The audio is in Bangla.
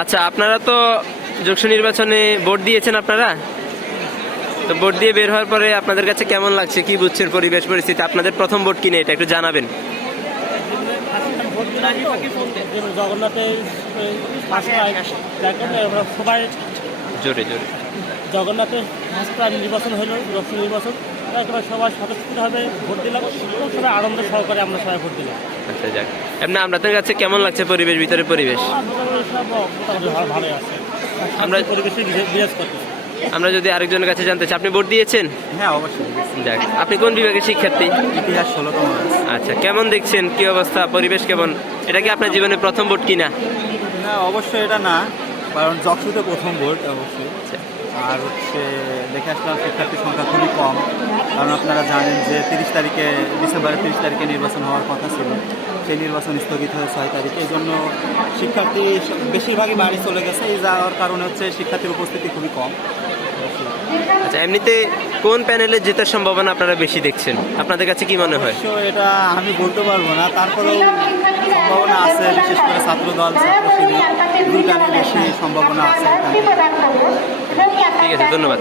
আচ্ছা, আপনারা তো যুক্ত নির্বাচনে ভোট দিয়েছেন আপনারা, তো ভোট দিয়ে বের হওয়ার পরে আপনাদের কাছে কেমন লাগছে, কি বুঝছেন পরিবেশ পরিস্থিতি? আপনাদের প্রথম ভোট কিনে এটা একটু জানাবেন। জগন্নাথের সবাই জোরে জোরে। জগন্নাথের হাসপাতাল নির্বাচন হলো, লোকসভা নির্বাচন, তারপরে সবাই স্বতঃস্ফূর্তভাবে ভোট দিলাম এবং সবাই আনন্দ সহকারে আমরা সবাই ভোট দিলাম। আচ্ছা, যাক, এমনি আপনাদের কাছে কেমন লাগছে পরিবেশ, ভিতরে পরিবেশ? মোটামুটি ভালোই আছে, আমরা পরিবেশে বিরাজ করতেছি। আমরা যদি আরেকজনের কাছে জানতে চাই, আপনি ভোট দিয়েছেন? হ্যাঁ, অবশ্যই। যাক, আপনি কোন বিভাগের শিক্ষার্থী? ইতিহাস 16তম। আচ্ছা, কেমন দেখছেন, কি অবস্থা, পরিবেশ কেমন? এটা কি আপনার জীবনে প্রথম ভোট কিনা? না, অবশ্যই এটা না, কারণ যশোরে প্রথম ভোট অবশ্যই। আচ্ছা, আর দেখে আসলাম শিক্ষার্থীর সংখ্যা খুবই কম, কারণ আপনারা জানেন যে ডিসেম্বরের 30 তারিখে নির্বাচন হওয়ার কথা ছিল, সেই নির্বাচন স্থগিত হয় 6 তারিখে। এই জন্য শিক্ষার্থী বেশিরভাগই বাড়ি চলে গেছে, এই যাওয়ার কারণে হচ্ছে শিক্ষার্থীর উপস্থিতি খুবই কম। আচ্ছা, এমনিতে কোন প্যানেলে জেতার সম্ভাবনা আপনারা বেশি দেখছেন? আপনাদের কাছে কি মনে হয়? অবশ্য এটা আমি বলতে পারবো না, তারপরেও সম্ভাবনা আছে, বিশেষ করে ছাত্র দল, ছাত্র শিবির দুইটারই বেশি সম্ভাবনা আছে। ঠিক আছে, ধন্যবাদ।